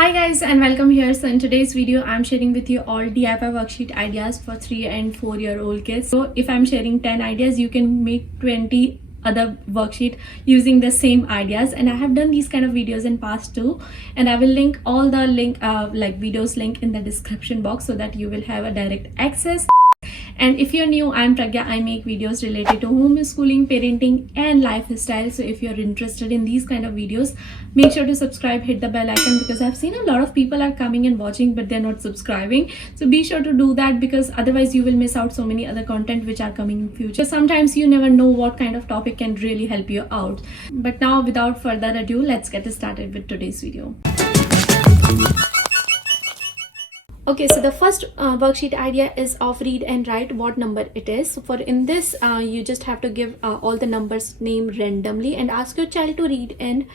Hi guys and welcome here. So in today's video I'm sharing with you all DIY worksheet ideas for 3 and 4-year-old kids. So if I'm sharing 10 ideas, you can make 20 other worksheet using the same ideas, and I have done these kind of videos in past too, and I will link all the videos link in the description box so that you will have a direct access. And if you're new, I'm Pragya. I make videos related to homeschooling, parenting and lifestyle. So if you're interested in these kind of videos, make sure to subscribe, hit the bell icon, because I've seen a lot of people are coming and watching but they're not subscribing. So be sure to do that, because otherwise you will miss out so many other content which are coming in future. Sometimes you never know what kind of topic can really help you out. But now without further ado, let's get started with today's video. Okay, so the first worksheet idea is of read and write what number it is. So for in this you just have to give all the numbers name randomly and ask your child to read and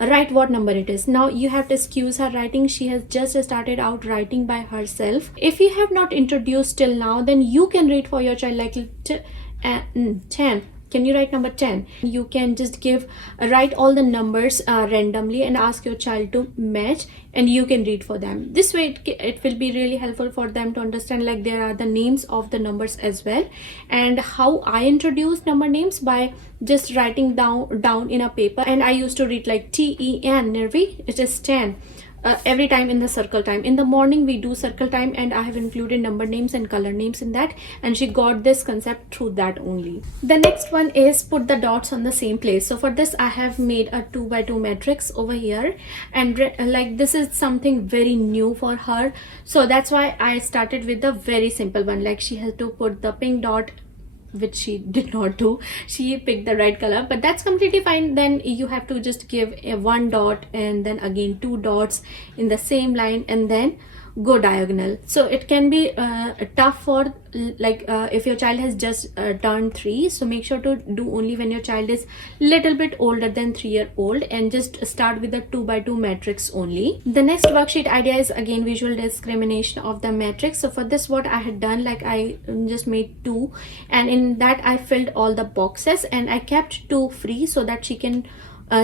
write what number it is. Now you have to excuse her writing. She has just started out writing by herself. If you have not introduced till now, then you can read for your child like 10. Can you write number 10? You can just write all the numbers randomly and ask your child to match, and you can read for them. This way it will be really helpful for them to understand like there are the names of the numbers as well. And how I introduce number names, by just writing down in a paper, and I used to read like TEN, Nirvi, it is 10. Every time in the circle time. In the morning we do circle time, and I have included number names and color names in that, and she got this concept through that only. The next one is put the dots on the same place. So for this I have made a 2x2 matrix over here, and like this is something very new for her, so that's why I started with the very simple one. Like she has to put the pink dot, which she did not do. She picked the red color, but that's completely fine. Then you have to just give a 1 dot and then again 2 dots in the same line and then go diagonal. So it can be tough for if your child has just turned 3, so make sure to do only when your child is little bit older than 3-year-old, and just start with the 2x2 matrix only. The next worksheet idea is again visual discrimination of the matrix. So for this what I had done, like I just made 2, and in that I filled all the boxes and I kept 2 free so that she can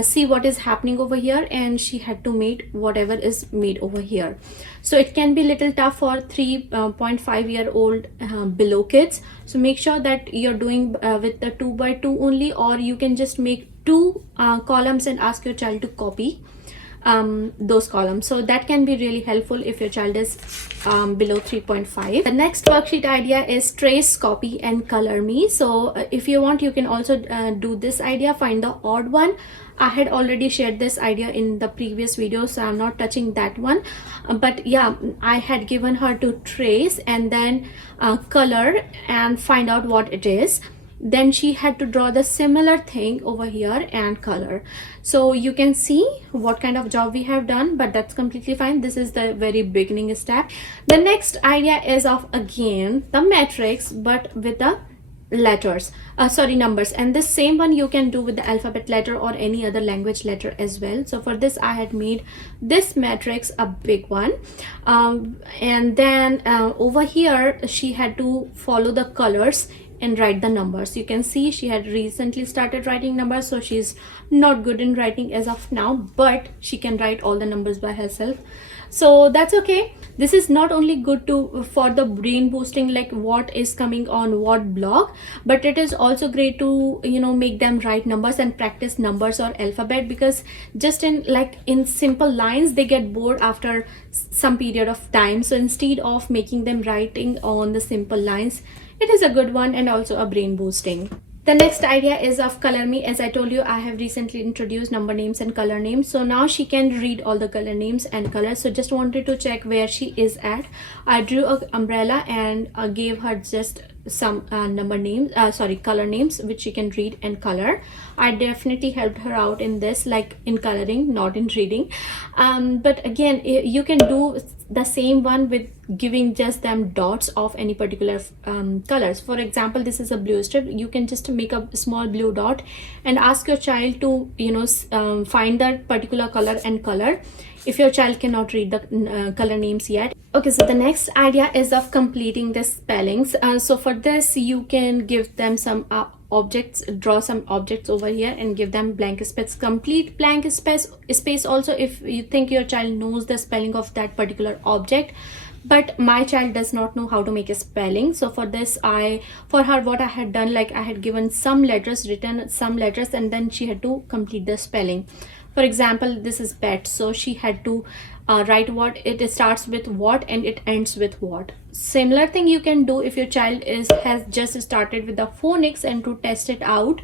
see what is happening over here, and she had to make whatever is made over here. So it can be little tough for 3.5-year-old below kids. So make sure that you're doing with the 2x2 only, or you can just make 2 columns and ask your child to copy those columns. So that can be really helpful if your child is below 3.5. The next worksheet idea is trace, copy and color me. So if you want, you can also do this idea, find the odd one. I had already shared this idea in the previous video, so I'm not touching that one. But yeah, I had given her to trace and then color and find out what it is. Then she had to draw the similar thing over here and color. So you can see what kind of job we have done, but that's completely fine. This is the very beginning step. The next idea is of again the matrix, but with the numbers, and the same one you can do with the alphabet letter or any other language letter as well. So for this I had made this matrix a big one, and then over here she had to follow the colors and write the numbers. You can see she had recently started writing numbers, so she's not good in writing as of now, but she can write all the numbers by herself, so that's okay. This is not only good for the brain boosting, like what is coming on what block, but it is also great to make them write numbers and practice numbers or alphabet, because just in simple lines they get bored after some period of time. So instead of making them writing on the simple lines, it is a good one and also a brain boosting. The next idea is of color me. As I told you, I have recently introduced number names and color names, so now she can read all the color names and colors. So just wanted to check where she is at. I drew an umbrella and gave her just some color names which she can read and color. I definitely helped her out in this, like in coloring, not in reading. But again, you can do the same one with giving just them dots of any particular colors. For example, this is a blue strip. You can just make a small blue dot and ask your child to find that particular color and color, if your child cannot read the color names yet. Okay, so the next idea is of completing the spellings. So for this you can give them some objects, draw some objects over here and give them blank space, complete blank space also if you think your child knows the spelling of that particular object, but my child does not know how to make a spelling. So for this, for her, what I had done, like I had given some letters, written some letters, and then she had to complete the spelling. For example, this is bet, so she had to write what it starts with what and it ends with what. Similar thing you can do if your child has just started with the phonics, and to test it out,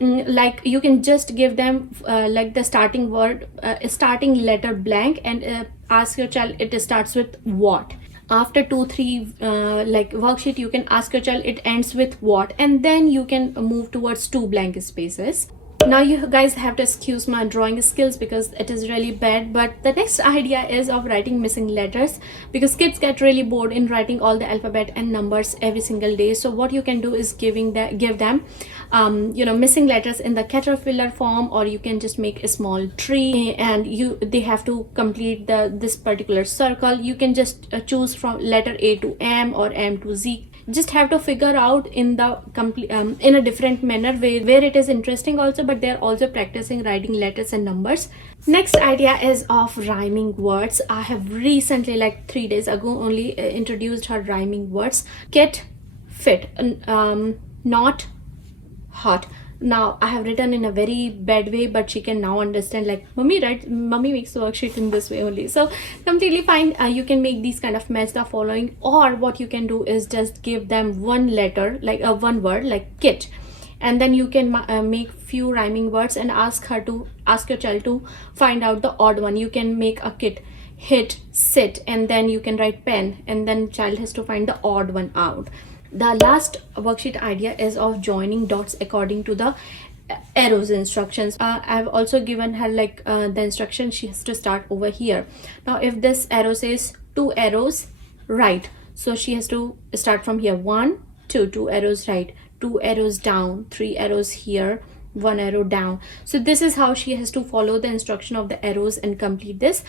like you can just give them like the starting word, starting letter blank, and ask your child it starts with what. After 2-3 like worksheet, you can ask your child it ends with what, and then you can move towards 2 blank spaces. Now you guys have to excuse my drawing skills because it is really bad, but the next idea is of writing missing letters, because kids get really bored in writing all the alphabet and numbers every single day. So what you can do is give them missing letters in the caterpillar form, or you can just make a small tree and they have to complete this particular circle. You can just choose from letter A to M or M to Z. Just have to figure out in the in a different manner where it is interesting also, but they're also practicing writing letters and numbers. Next idea is of rhyming words. I have recently, like 3 days ago only, introduced her rhyming words. Kit, fit, not, hot. Now I have written in a very bad way, but she can now understand, like mommy makes the worksheet in this way only. So completely fine. You can make these kind of match the following, or what you can do is just give them one letter, like one word like kit, and then you can make few rhyming words and ask your child to find out the odd one. You can make a kit, hit, sit, and then you can write pen, and then child has to find the odd one out. The last worksheet idea is of joining dots according to the arrows instructions. I've also given her like the instruction she has to start over here. Now if this arrow says 2 arrows right, so she has to start from here. 1, 2, 2 arrows right, 2 arrows down, 3 arrows here, 1 arrow down. So this is how she has to follow the instruction of the arrows and complete this.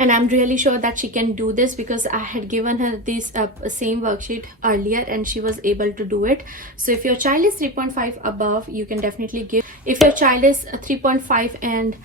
And I'm really sure that she can do this because I had given her this same worksheet earlier and she was able to do it. So if your child is 3.5 above, you can definitely give. If your child is 3.5 and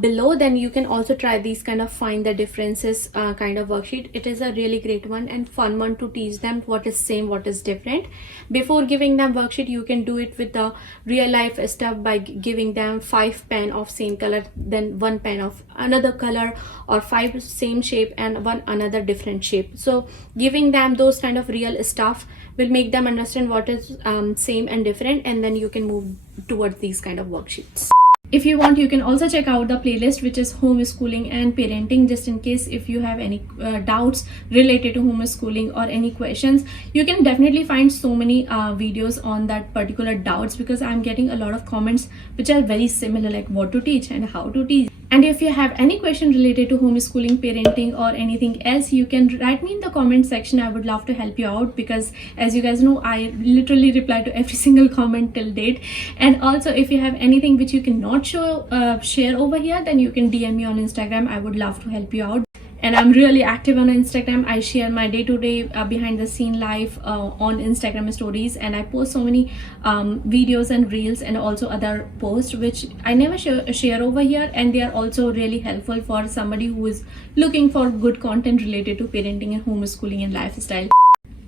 below, then you can also try these kind of find the differences kind of worksheet. It is a really great one and fun one to teach them what is same, what is different. Before giving them worksheet, you can do it with the real life stuff by giving them 5 pen of same color, then 1 pen of another color, or 5 same shape and 1 another different shape. So giving them those kind of real stuff will make them understand what is same and different, and then you can move towards these kind of worksheets. If you want, you can also check out the playlist which is homeschooling and parenting, just in case if you have any doubts related to homeschooling or any questions. You can definitely find so many videos on that particular doubts, because I'm getting a lot of comments which are very similar, like what to teach and how to teach. And if you have any question related to homeschooling, parenting, or anything else, you can write me in the comment section. I would love to help you out, because as you guys know, I literally reply to every single comment till date. And also, if you have anything which you cannot share over here, then you can DM me on Instagram. I would love to help you out. And I'm really active on Instagram. I share my day-to-day behind the scene life on Instagram stories, and I post so many videos and reels and also other posts which I never share over here, and they are also really helpful for somebody who is looking for good content related to parenting and homeschooling and lifestyle.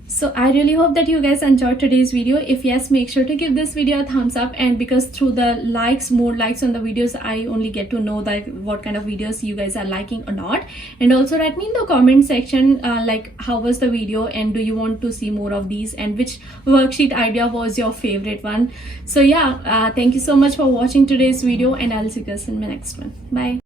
So I really hope that you guys enjoyed today's video. If yes, make sure to give this video a thumbs up, and because through the more likes on the videos, I only get to know that what kind of videos you guys are liking or not. And also write me in the comment section like how was the video, and do you want to see more of these, and which worksheet idea was your favorite one. So yeah, thank you so much for watching today's video, and I'll see you guys in my next one. Bye.